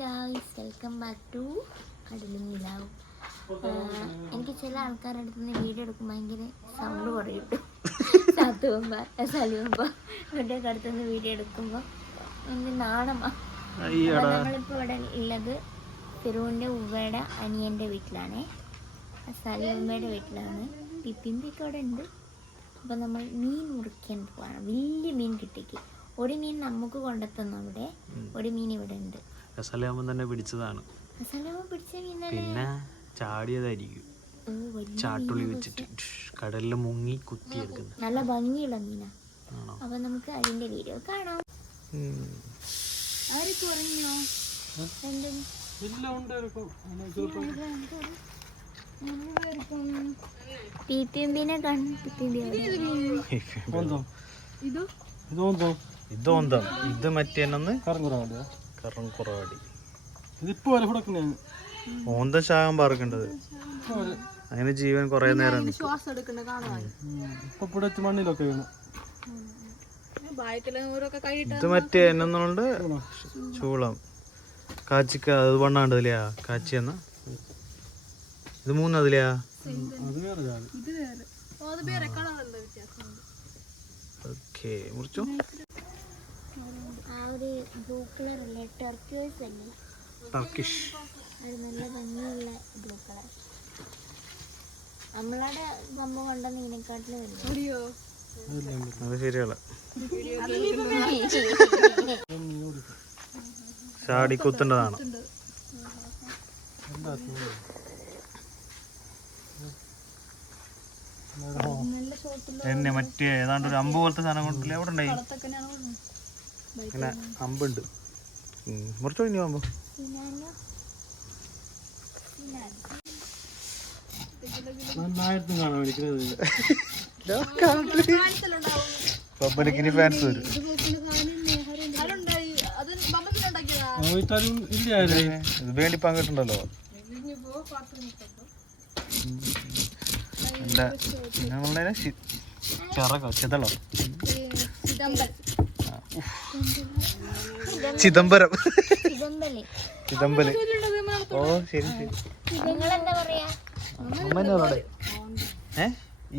Guys, welcome back to കടലും നിലാവും. എനിക്ക് ചില ആൾക്കാരുടെ അടുത്ത് നിന്ന് വീഡിയോ എടുക്കുമ്പോൾ ഭയങ്കര സൗണ്ട് കുറയും. സലുവുമ്പോൾ ഇവരുടെയൊക്കെ അടുത്തുനിന്ന് വീഡിയോ എടുക്കുമ്പോൾ എനിക്ക് നാണമാണ്. നമ്മളിപ്പോൾ ഇവിടെ ഉള്ളത് ഫിറൂൻ്റെ ഉവ്വയുടെ അനിയൻ്റെ വീട്ടിലാണ്, സലുമ്മയുടെ വീട്ടിലാണ്. പിപ്പിമ്പിയൊക്കെ അവിടെ ഉണ്ട്. അപ്പോൾ നമ്മൾ മീൻ മുറിക്കാൻ പോവാണ്. വലിയ മീൻ കിട്ടിക്ക്. ഒരു മീൻ നമുക്ക് കൊണ്ടെത്തുന്നു, അവിടെ ഒരു മീൻ ഇവിടെ ഉണ്ട്. തന്നെ പിടിച്ചതാണ്, പിന്നെ ചാടിയതായിരിക്കും. ചാട്ടുള്ളി വെച്ചിട്ട് കടലിൽ മുങ്ങി കുത്തിയെടുക്കുന്നത് നല്ല ഭംഗിയുള്ള മീനാ. അപ്പൊ നമുക്ക് അതിന്റെ വീഡിയോ കാണാം. അവര് കുറഞ്ഞോ? പിപ്പിമ്പിനെ ഇത് മറ്റേ കറങ്കുറാടി ഓന്ത ശാഖം പറക്കേണ്ടത്. അങ്ങനെ ജീവൻ കൊറേ നേരം ഇത് മറ്റേ എന്നുകൊണ്ട് ചൂളം കാച്ചിക്ക അത് വണ്ണാണ്ടതിലെയാ കാച്ചി എന്നാ ഇത് മൂന്നതിലെയാ. ഓക്കേ, മുറിച്ചോ. ടർക്കിഷ് നല്ല ഭംഗിയുള്ള ബ്ലൂ കളർ. നമ്മളവിടെ സംഭവം കൊണ്ട മീനെക്കാട്ടിലും അത് ശരിയല്ല. ചാടി കുത്തേണ്ടതാണ്. എന്നെ മറ്റേ ഏതാണ്ട് ഒരു അമ്പ് പോലത്തെ സാധനം കൊണ്ടില്ലേ അവിടെ ഉണ്ടായി. അങ്ങനെ അമ്പുണ്ട്. മുറിച്ചോ ഇനി ആകുമ്പോ പബ്ബലിക്കിനി ഫാൻസ് വരും. ഇത് വേണ്ടി പങ്കിട്ടുണ്ടല്ലോ. എന്താ നമ്മളെ ചിതളോ ചിദംബരം ചിദംബല്. ഓ ശരി ശരി.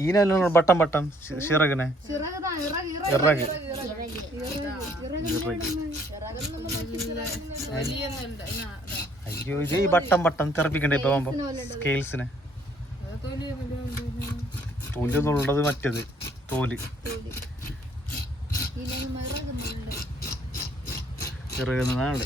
ഈനല്ലോ ബട്ടം ബട്ടം ചിറകിനെ ഇറക്. അയ്യോ ഇത് ഈ ബട്ടം ബട്ടം തെറപ്പിക്കണ്ടേ ഇപ്പൊ ആവുമ്പോ സ്കെയിൽസിനെ. തോലിന്നുള്ളത് മറ്റേത് തോല് ഇറകുന്നതാണ്.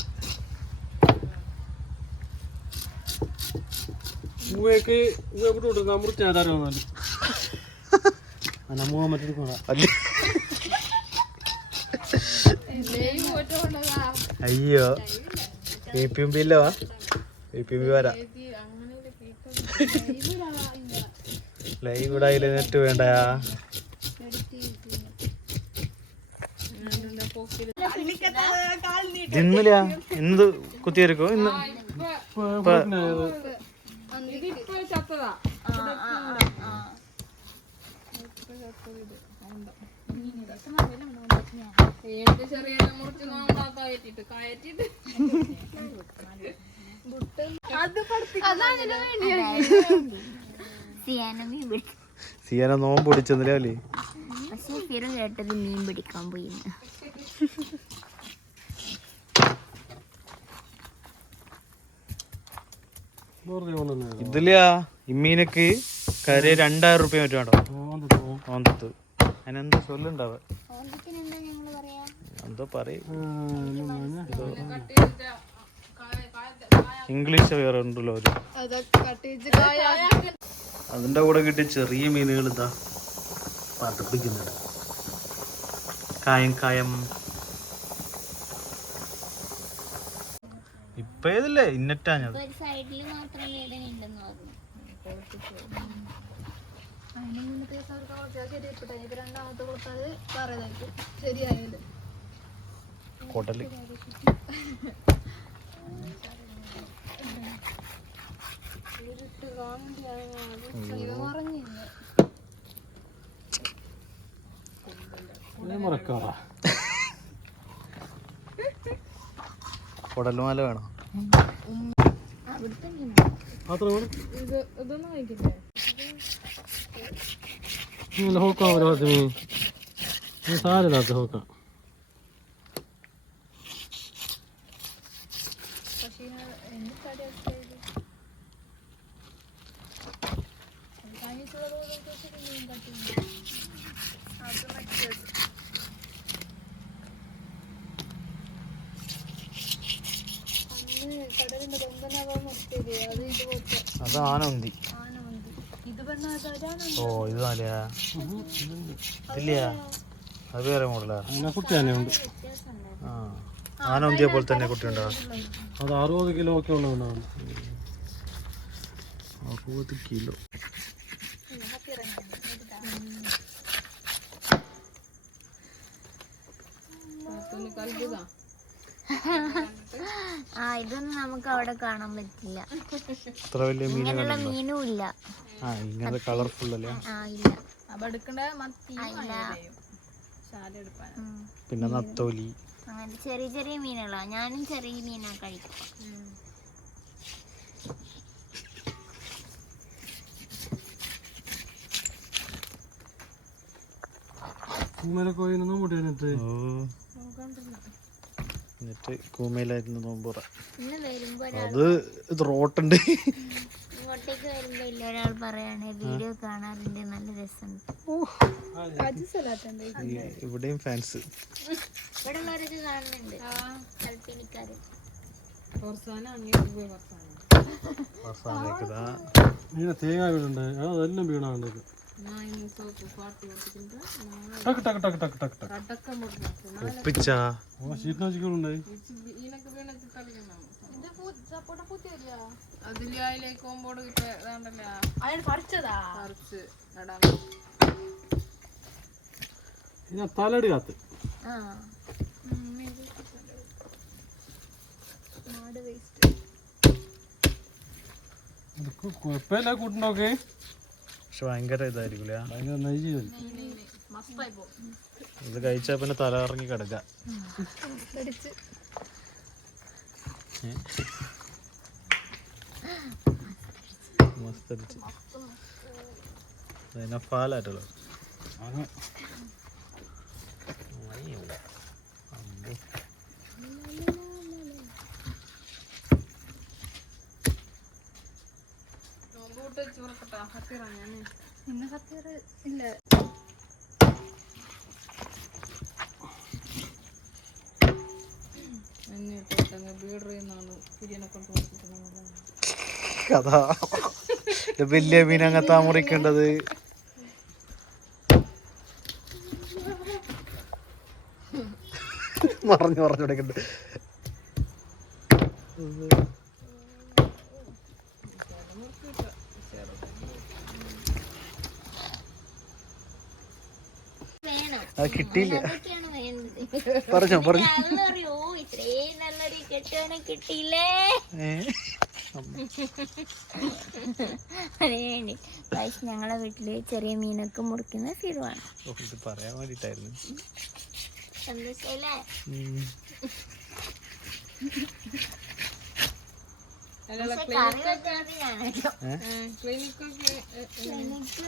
അയ്യോ പിപ്പിമ്പില്ലോ പിപ്പിമ്പി വരാ. ലൈവ് ഇവിടെ നെറ്റ് വേണ്ടയാ. ഇന്നില്ല എന്ത് കുത്തിയിരിക്കോ ഇന്ന്. സിയാന നോമ്പ് പിടിച്ചെന്നില്ലേ. പക്ഷെ ഫിറു കേട്ടത് മീൻ പിടിക്കാൻ പോയി. ഇതില്ല ഇമ്മീനക്ക് കര 2000 രൂപ മറ്റോ വേണ്ടോ ഓന്തത്ത്. അതിനെന്താ ചൊല്ലുണ്ടാവ എന്തോ പറയും. ഇംഗ്ലീഷ് വേറെ ഉണ്ടല്ലോ ഒരു. അതിന്റെ കൂടെ കിട്ടിയ ചെറിയ മീനുകൾ ഇതാ പതപ്പിക്കുന്നുണ്ട്. കായം കായം ഇപ്പൊ ഏതല്ലേ ഇന്നറ്റാഞ്ഞത്. കൊടല് കൊടലുമാല വേണം. അവിടുത്തെ മീനാ. അത്ര ഇതൊന്നും കഴിക്കില്ലേ? ഹോക്കാം ഒരു പത്ത് മീൻ സാരില്ലാത്ത ഹോക്കാം. പക്ഷേ എന്ത് കടി മീൻ കട്ടി അത് മറ്റേത് കടലിന്റെ കൊമ്പനാവാൻ നിർത്തിയത് അത് ഇതുപോലത്തെ അത് ആനന്തി. ഇത് പറഞ്ഞാൽ ഓ ഇത് നാലെയാ ഇല്ലയാ അത് വേറെ മോഡലാ. കുട്ടി തന്നെ ഉണ്ട്. ആ ആനന്തിയെ പോലെ തന്നെ കുട്ടി ഉണ്ടാ. അത് 60 കിലോ ഒക്കെ ഉള്ളതുണ്ടാവും. 60 കിലോ. ആ ഇതൊന്നും നമുക്ക് അവിടെ കാണാൻ പറ്റില്ല. ഇത്ര വലിയ ഇങ്ങനെയുള്ള മീനും ഇല്ല. ആ ഇങ്ങനത്തെ കളർഫുൾ അല്ലേ. ആ ഇല്ല. പിന്നെ നത്തോലി അങ്ങനെ ചെറിയ ചെറിയ മീനുകളാ. ഞാനും ചെറിയ മീനാ കഴിക്കും. എന്നിട്ട് കൂമയിലായിരുന്നു നോമ്പുറ. ഇന്ന് വരുമ്പോ അത് ഇത് റോട്ടുണ്ട്. ഇങ്ങോട്ടേക്ക് വരുമ്പോ ഇല്ല ഒരാൾ പറയാണ് വീഡിയോ കാണാറുണ്ട്, നല്ല രസമുണ്ട്. ഇവിടെയും ഫാൻസ്. ഇവിടെ ഉള്ളവരൊക്കെ കാണുന്നുണ്ട്. കൽപ്പിനിക്കാര് തേങ്ങ വീടുണ്ട്. അതെല്ലാം വീണാണ്ട് ഒപ്പിച്ചാ ശീതനാശികളുണ്ടായി. തലടി കാത്ത് കുഴപ്പമില്ല കൂട്ടുണ്ടോക്കെ. പക്ഷെ ഭയങ്കര ഇതായിരിക്കില്ല, ഭയങ്കര നെയ്യായിരിക്കും. ഇത് കഴിച്ചാ പിന്നെ തല ഇറങ്ങി കിടക്ക. മസ്തടിച്ച് പാലാറ്റല്ലോ. അതാ വലിയ മീൻ അങ്ങത്താ മുറിക്കേണ്ടത്. മറഞ്ഞു കൊടുക്കണ്ട്. അത് കിട്ടിയില്ല. പറഞ്ഞോ പറഞ്ഞു. ഇത്രയും നല്ലൊരു കെട്ടുവാനെ കിട്ടിയില്ലേ. അതേണ്ടി വൈസ് ഞങ്ങളെ വീട്ടില് ചെറിയ മീനൊക്കെ മുറിക്കുന്ന ഫിറുവാണ്. ഇത് പറയാൻ വേണ്ടിട്ടായിരുന്നു. സന്തോഷല്ലേ? എനിക്ക്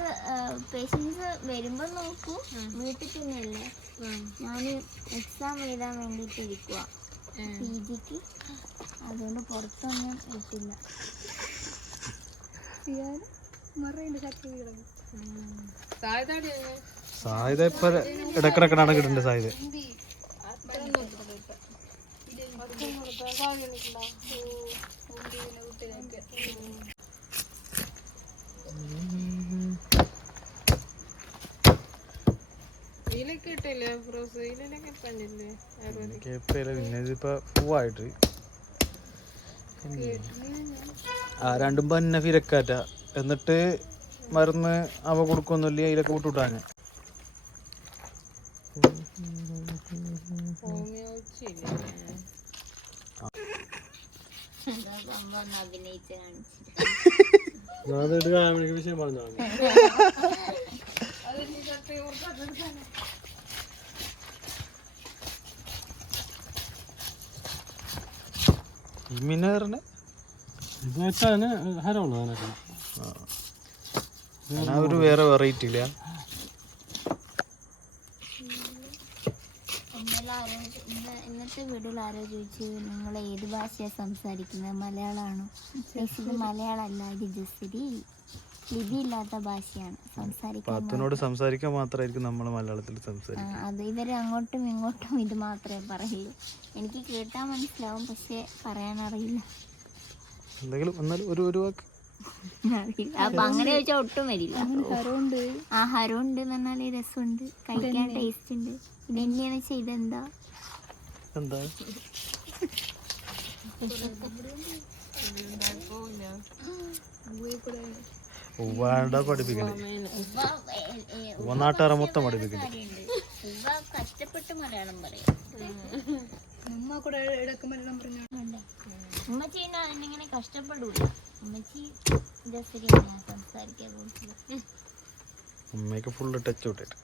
പേഷ്യൻസ് വരുമ്പോ നോക്കൂ. വീട്ടിൽ തന്നെയല്ലേ. ഞാൻ എക്സാം എഴുതാൻ വേണ്ടിട്ട് ഇരിക്കുക PGക്ക്. അതുകൊണ്ട് പുറത്തൊന്നും ഇട്ടില്ല. സാധ്യത ഇപ്പൊ ഇടക്കിടക്കിടാണ് കിട്ടേണ്ട സാധ്യത. പിന്നെ ഇതിപ്പോ പൂവായിട്ട് രണ്ടും തന്നെ ഫിരക്കാറ്റ. എന്നിട്ട് മരുന്ന് അവ കൊടുക്കൊന്നുമില്ല. അതിലൊക്കെ വിട്ടുവിട്ടാന് വിഷയം പറഞ്ഞു. ഈ മീനെ പറഞ്ഞ ഇത് വെച്ചാൽ ഹരമുള്ളൂ അതിനൊക്കെ. ഒരു വേറെ വെറൈറ്റി ഇല്ല. ഇന്നത്തെ വീഡിയോയിൽ ആരോ ചോദിച്ചു നിങ്ങൾ ഏത് ഭാഷയാണ് സംസാരിക്കുന്നത്, മലയാളമാണോ? ഇത് മലയാളമല്ല, ഇത് ജസ്റ്റ് ലിപി ഇല്ലാത്ത ഭാഷയാണ്. പാത്തുനോട് സംസാരിക്കാൻ മാത്രമായിരിക്കും നമ്മൾ മലയാളത്തിൽ സംസാരിക്കും. അത് ഇവർ അങ്ങോട്ടും ഇങ്ങോട്ടും ഇത് മാത്രമേ പറയൂ. എനിക്ക് കേട്ടാൽ മനസ്സിലാവും, പക്ഷെ പറയാനറിയില്ല. എന്തെങ്കിലും എന്നാലും ഒരു വാക്ക് അറിയില്ല. അപ്പൊ അങ്ങനെ ചോദിച്ചാൽ ഒട്ടും വരില്ല. ആ ഹരമുണ്ട് എന്ന് പറഞ്ഞാൽ രസമുണ്ട്, കഴിക്കാൻ ടേസ്റ്റ് ഉണ്ട്. പിന്നെ എന്നെയെന്ന് വെച്ചാൽ ഇതെന്താ എന്താ ഉവ്വാണ്ട പഠിപ്പിക്കണേ. നാട്ടുകാരെ മൊത്തം പഠിപ്പിക്കണേ. കഷ്ടപ്പെട്ട് മലയാളം പറയും. ഉമ്മച്ചി ഇങ്ങനെ കഷ്ടപ്പെടൂല. ഉമ്മച്ചി സംസാരിക്കാൻ ഉമ്മയ്ക്ക് ഫുള്ള് ടച്ച് വിട്ടിട്ട്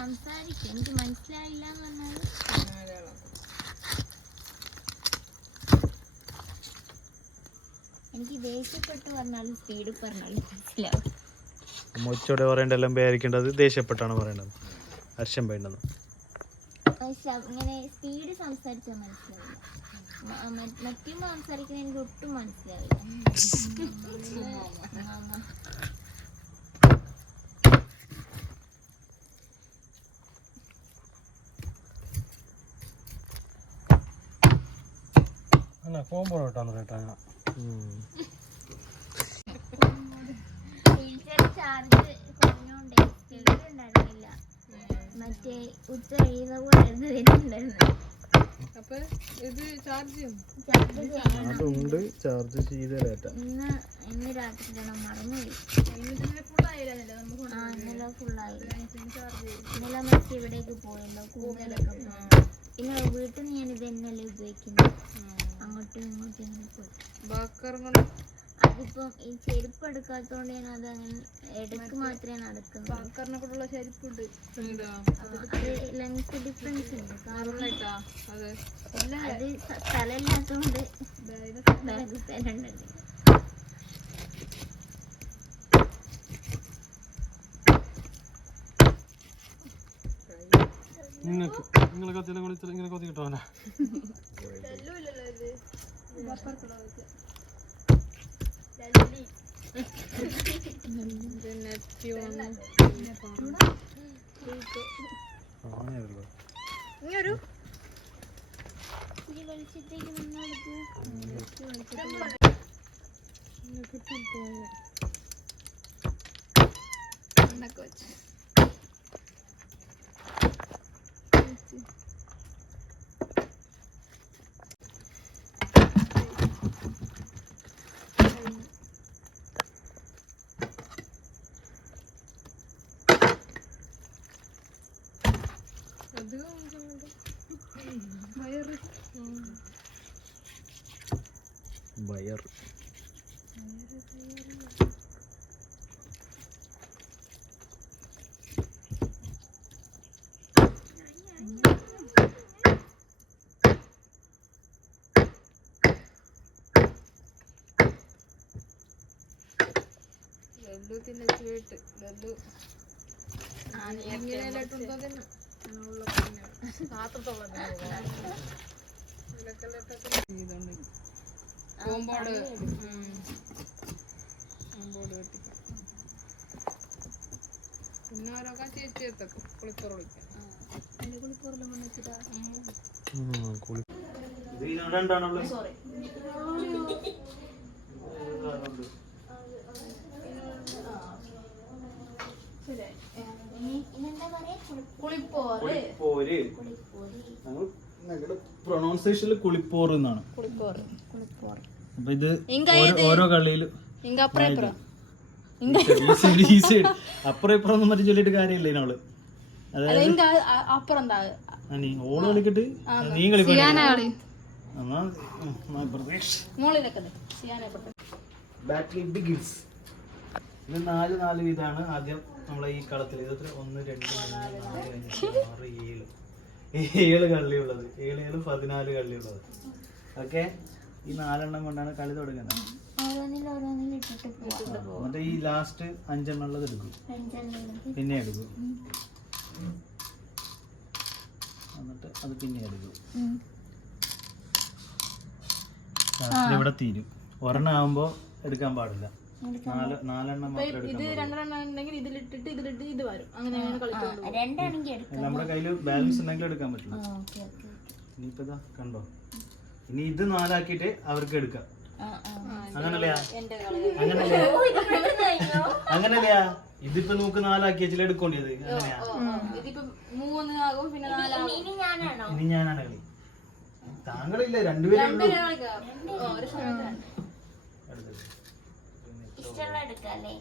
സംസാരിക്കും. എനിക്ക് മനസ്സിലായില്ല എന്ന് പറഞ്ഞാൽ എനിക്ക് ദേഷ്യപ്പെട്ട് പറഞ്ഞാലും സ്പീഡ് പറഞ്ഞാലും മനസ്സിലാവും. ഉമ്മച്ചോടെ പറയേണ്ടതെല്ലാം പേരിക്കേണ്ടത് ദേഷ്യപ്പെട്ടാണ് പറയേണ്ടത്, ഹർഷം വേണ്ടത്. ഇങ്ങനെ സ്പീഡ് സംസാരിച്ചാൽ മനസ്സിലാവില്ല. മറ്റു സംസാരിക്കുന്ന എനിക്ക് ഒട്ടും മനസ്സിലാവില്ല. ചാർജ് കുറഞ്ഞോണ്ടേ സ്പീഡ് ഉണ്ടായിരുന്നില്ല. മറ്റേ ഉത്തരയുടെ കൂടെ വരുന്നുണ്ടായിരുന്നു. അതുണ്ട് ചാർജ് ചെയ്തേറ്റ. ഇന്ന് രാത്രി തന്നെ മറന്നുപോയി. ഇന്നലെ ഫുള്ളായി. ഇന്നലെ മറ്റേ ഇവിടേക്ക് പോയല്ലോ, കൂടുതലൊക്കെ പോയി. പിന്നെ വീട്ടിൽ നിന്ന് ഞാൻ ഇത് തന്നെയല്ലേ ഉപയോഗിക്കുന്നത്. അങ്ങോട്ടും ഇങ്ങോട്ടും ഇങ്ങനെ പോയി. അതിപ്പം ഈ ചെരുപ്പ് എടുക്കാത്തോണ്ട് ഞാൻ അത് അങ്ങനെ ഇടയ്ക്ക് മാത്രമേ നടക്കുന്നുള്ളൂ. അത് ലെങ്ത് ഡിഫറൻസ് ഉണ്ട്. അത് സ്ഥലമില്ലാത്തോണ്ട് ബാഗ് സ്ഥലമുണ്ട്. നിങ്ങൾ കത്തിയെല്ലാം കൂടി ഇങ്ങനെ കൊത്തി കിട്ടുവാനാ. ബയർ പ്രൊണൗൺസിയേഷനിൽ കുളിപ്പോറ് എന്നാണ്. അപ്പൊ ഇത് ഓരോ കളിയിലും അപ്പുറം ഇപ്പുറം ഒന്നും മറ്റു ചൊല്ലിട്ട് കാര്യമില്ല ഇതിനോള്. ഓള് കളിക്കട്ട് നീ ബാറ്റിൽ ബിഗിൻസ്. ഇത് 4 വീതമാണ് ആദ്യം നമ്മളെ ഈ കളത്തിൽ. ഇത് 1 2 3 4 5 6 7 7 കള്ളിയുള്ളത് 14 കള്ളിയുള്ളത്. ഓക്കെ, ഈ 4 കൊണ്ടാണ് കളി തുടങ്ങുന്നത്. ഓരോന്നിൽ ഇട്ടിട്ട് പോവാം. എന്നിട്ട് ഈ ലാസ്റ്റ് 5 ഉള്ളത് എടുക്കും, 5 പിന്നെ എടുക്കും, എന്നിട്ട് അത് പിന്നെ എടുക്കും. ലാസ്റ്റ് ഇവിടെ തീരും. ഒരെണ്ണം ആകുമ്പോ എടുക്കാൻ പാടില്ല, 4 മാത്രം എടുക്കാൻ പാടില്ല. രണ്ടാണെങ്കിൽ എടുക്കാം. നമ്മുടെ കയ്യിൽ ബാലൻസ് ഉണ്ടെങ്കിൽ എടുക്കാൻ പറ്റില്ല. ഇനിയിപ്പോ ഇതാ കണ്ടോ, ഇനി ഇത് 4 ആക്കിയിട്ട് അവർക്ക് എടുക്കാം. അങ്ങനല്ലയാ അങ്ങനല്ലയാ ഇതിപ്പോ നമുക്ക് 4 ആക്കി വെച്ചാൽ എടുക്കേണ്ടത്. അങ്ങനെയാ, ഇനി ഞാനാണ് കളി. താങ്കളില്ല, രണ്ടുപേരും ഇഷ്ടമുള്ള എടുക്കാല്ലേ.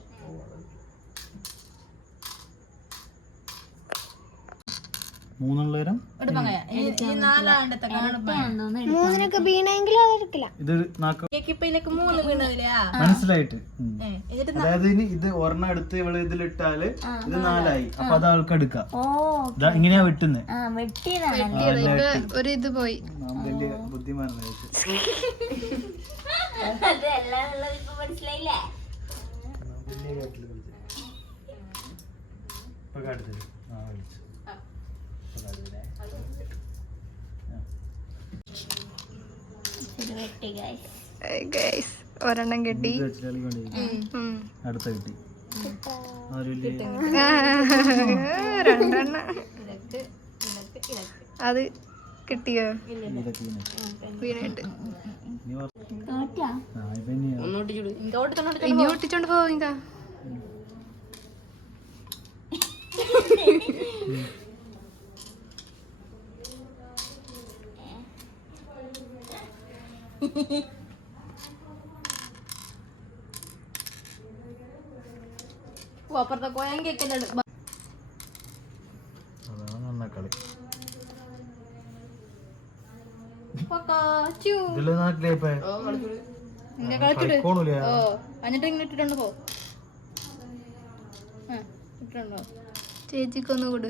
മൂന്നുള്ളവരും മൂന്നിനൊക്കെ വീണെങ്കിലും അതെടുക്കില്ല. ഇത് മനസ്സിലായിട്ട്. അതായത് ഇനി ഇത് ഒരെണ്ണം എടുത്ത് ഇവള് ഇതിലിട്ടാല് ഇത് 4 ആയി. അപ്പൊ അത് ആൾക്ക് എടുക്കാം. ഇങ്ങനെയാ വെട്ടുന്നത്. ഒരു ഇത് പോയി. വലിയ ബുദ്ധിമാനാണ്. മനസ്സിലായില്ലേ? ഇപ്പൊ കാട്ടുതരും. ഒരെണ്ണം കിട്ടി, അടുത്ത കിട്ടി. 2 അത് കിട്ടിയോ? വീണിട്ട് ഇനി ഒട്ടിച്ചോണ്ട് പോവിങ്ക. അപ്പുറത്തെ കോയാൻ കേൾക്കുന്നുണ്ട്. അതാണ് നന്ന കളി. എന്നിട്ട് ഇങ്ങനെ ഇട്ടിട്ടുണ്ടോ പോ. ചേച്ചിക്കൊന്നു കൊടു.